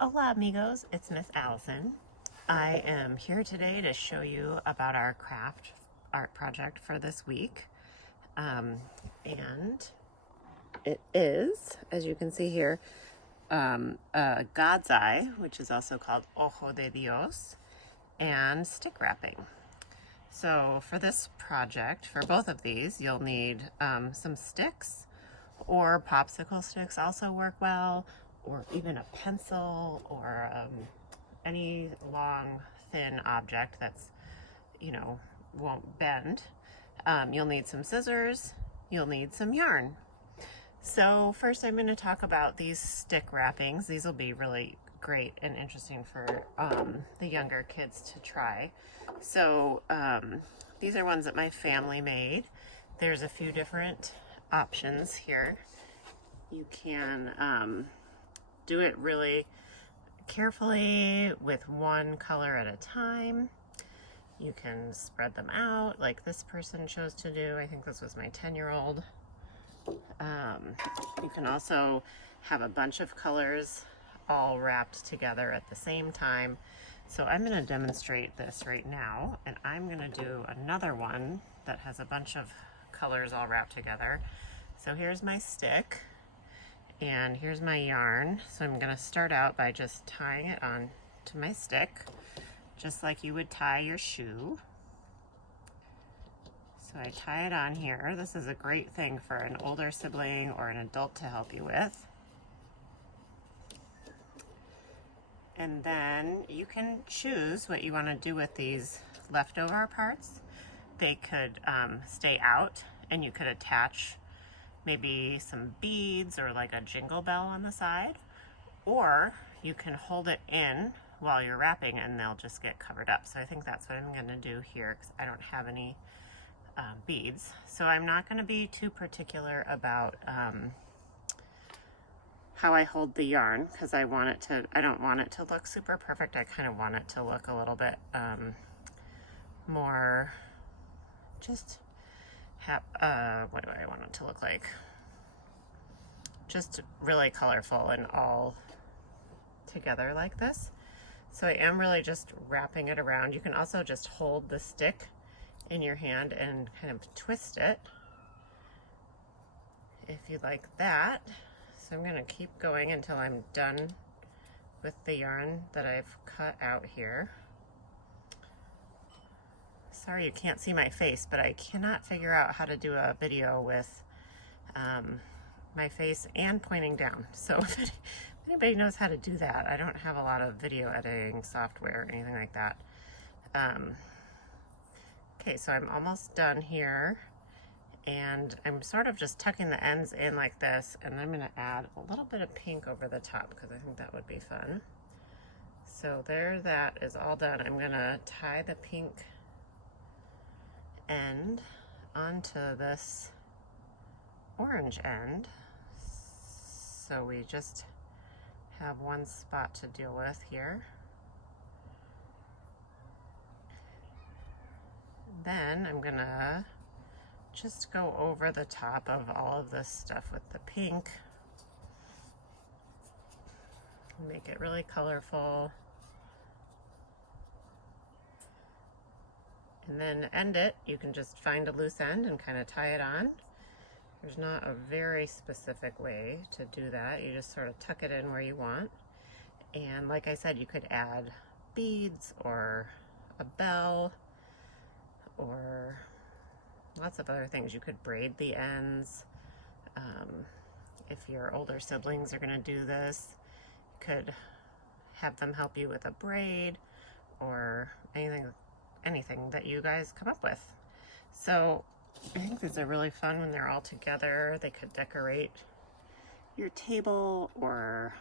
Hola amigos, it's Miss Allison. I am here today to show you about our craft art project for this week. And it is, as you can see here, a God's eye, which is also called Ojo de Dios, and stick wrapping. So for this project, for both of these, you'll need some sticks, or popsicle sticks also work well, or even a pencil, or any long, thin object that's, won't bend. You'll need some scissors, you'll need some yarn. So first I'm going to talk about these stick wrappings. These will be really great and interesting for the younger kids to try. So these are ones that my family made. There's a few different options here. You can do it really carefully with one color at a time. You can spread them out like this person chose to do. I think this was my 10-year-old. You can also have a bunch of colors all wrapped together at the same time. So I'm going to demonstrate this right now, and I'm going to do another one that has a bunch of colors all wrapped together. So here's my stick, and here's my yarn. So I'm going to start out by just tying it on to my stick, just like you would tie your shoe. So I tie it on here. This is a great thing for an older sibling or an adult to help you with. And then you can choose what you want to do with these leftover parts. They could stay out, and you could attach maybe some beads or like a jingle bell on the side, or you can hold it in while you're wrapping and they'll just get covered up. So I think that's what I'm going to do here, because I don't have any beads. So I'm not going to be too particular about how I hold the yarn, because I don't want it to look super perfect. I kind of want it to look a little bit more just what do I want it to look like? Just really colorful and all together like this. So I am really just wrapping it around. You can also just hold the stick in your hand and kind of twist it if you like that. So I'm going to keep going until I'm done with the yarn that I've cut out here. Sorry you can't see my face, but I cannot figure out how to do a video with my face and pointing down. So if anybody knows how to do that, I don't have a lot of video editing software or anything like that. Okay, so I'm almost done here, and I'm sort of just tucking the ends in like this, and I'm going to add a little bit of pink over the top because I think that would be fun. So there, that is all done. I'm going to tie the pink end onto this orange end, so we just have one spot to deal with here. Then I'm gonna just go over the top of all of this stuff with the pink, make it really colorful, and then end it. You can just find a loose end and kind of tie it on. There's not a very specific way to do that. You just sort of tuck it in where you want. And like I said, you could add beads or a bell or lots of other things. You could braid the ends. If your older siblings are going to do this, you could have them help you with a braid or anything that you guys come up with. So I think these are really fun when they're all together. They could decorate your table, or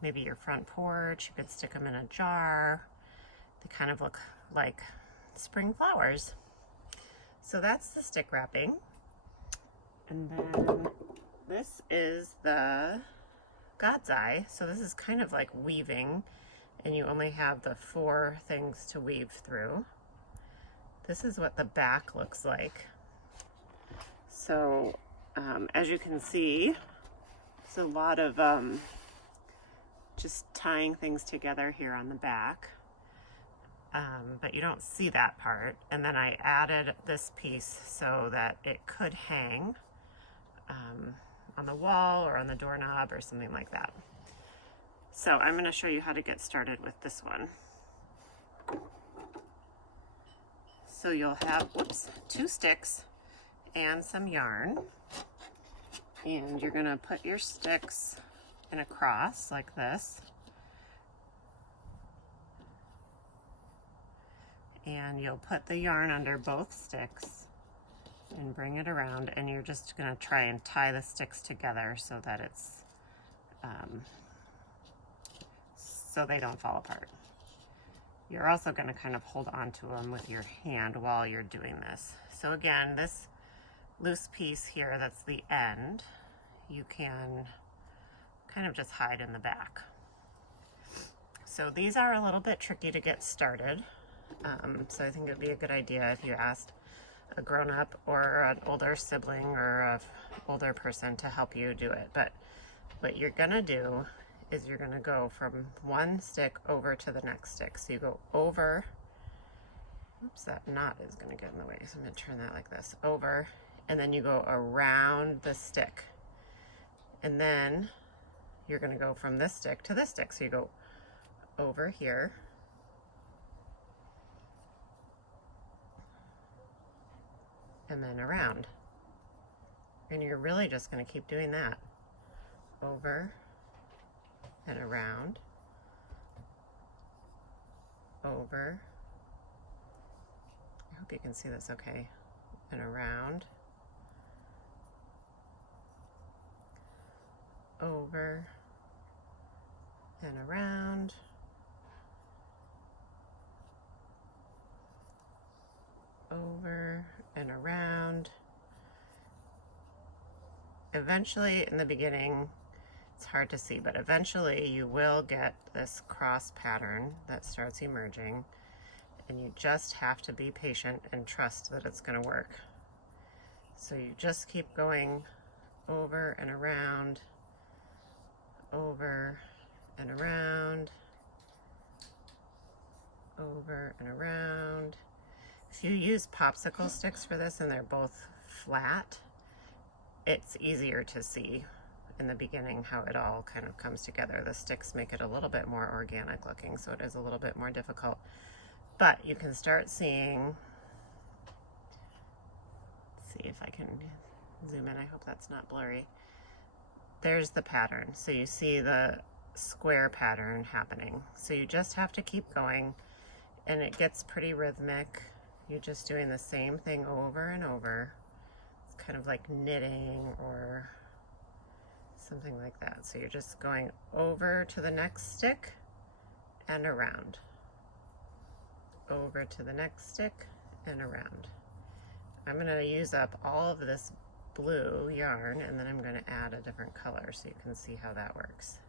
maybe your front porch. You could stick them in a jar. They kind of look like spring flowers. So that's the stick wrapping. And then this is the God's eye. So this is kind of like weaving, and you only have the 4 things to weave through. This is what the back looks like. So as you can see, it's a lot of just tying things together here on the back. But you don't see that part. And then I added this piece so that it could hang on the wall or on the doorknob or something like that. So I'm going to show you how to get started with this one. So you'll have, 2 sticks and some yarn. And you're going to put your sticks in a cross like this. And you'll put the yarn under both sticks and bring it around, and you're just going to try and tie the sticks together so that it's so they don't fall apart. You're also going to kind of hold on to them with your hand while you're doing this. So again, this loose piece here, that's the end, you can kind of just hide in the back. So these are a little bit tricky to get started. So I think it would be a good idea if you asked a grown-up or an older sibling or an older person to help you do it. But what you're gonna do is you're gonna go from one stick over to the next stick. So you go over, oops, that knot is gonna get in the way. So I'm gonna turn that like this, over, and then you go around the stick. And then you're gonna go from this stick to this stick. So you go over here, and then around. And you're really just going to keep doing that. Over and around. Over. I hope you can see this okay. And around. Over and around. Over and around. Eventually, in the beginning, it's hard to see, but eventually you will get this cross pattern that starts emerging, and you just have to be patient and trust that it's going to work. So you just keep going over and around, over and around, over and around. If you use popsicle sticks for this and they're both flat, it's easier to see in the beginning how it all kind of comes together. The sticks make it a little bit more organic looking, so it is a little bit more difficult. But you can start seeing, let's see if I can zoom in, I hope that's not blurry. There's the pattern. So you see the square pattern happening. So you just have to keep going, and it gets pretty rhythmic. You're just doing the same thing over and over. It's kind of like knitting or something like that. So you're just going over to the next stick and around. Over to the next stick and around. I'm going to use up all of this blue yarn, and then I'm going to add a different color so you can see how that works.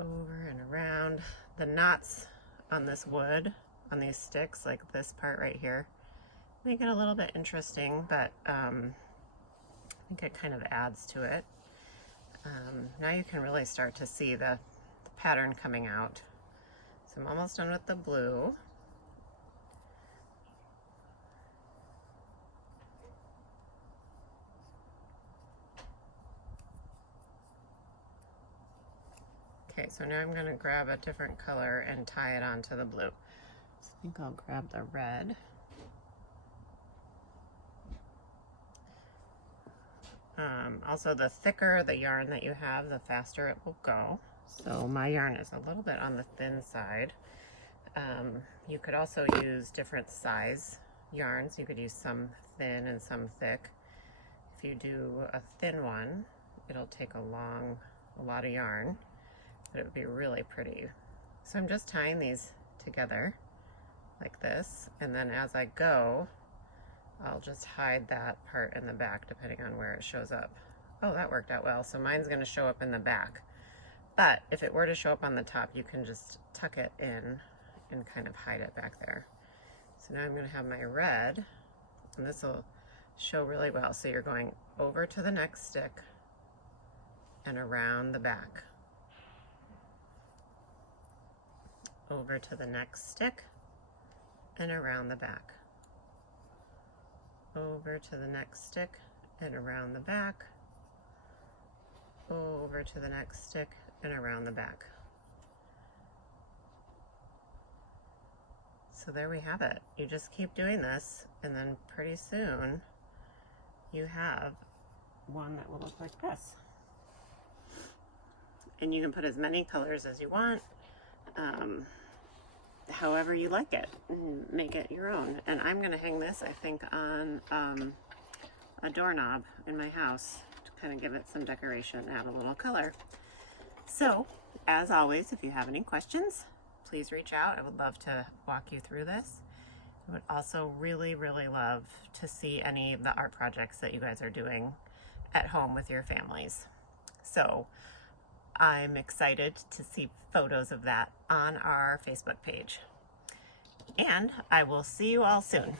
Over and around. The knots on this wood, on these sticks, like this part right here, make it a little bit interesting, but I think it kind of adds to it. Now you can really start to see the pattern coming out. So I'm almost done with the blue. Okay, so now I'm going to grab a different color and tie it onto the blue. So I think I'll grab the red. Also, the thicker the yarn that you have, the faster it will go. So my yarn is a little bit on the thin side. You could also use different size yarns. You could use some thin and some thick. If you do a thin one, it'll take a lot of yarn, but it would be really pretty. So I'm just tying these together like this, and then as I go, I'll just hide that part in the back depending on where it shows up. Oh, that worked out well. So mine's going to show up in the back. But if it were to show up on the top, you can just tuck it in and kind of hide it back there. So now I'm going to have my red, and this will show really well. So you're going over to the next stick and around the back. over to the next stick and around the back. Over to the next stick and around the back. Over to the next stick and around the back. So there we have it. You just keep doing this, and then pretty soon you have one that will look like this. And you can put as many colors as you want, however you like it, and make it your own. And I'm going to hang this, I think, on a doorknob in my house to kind of give it some decoration and add a little color. So, as always, if you have any questions, please reach out. I would love to walk you through this. I would also really, really love to see any of the art projects that you guys are doing at home with your families. So I'm excited to see photos of that on our Facebook page. And I will see you all soon.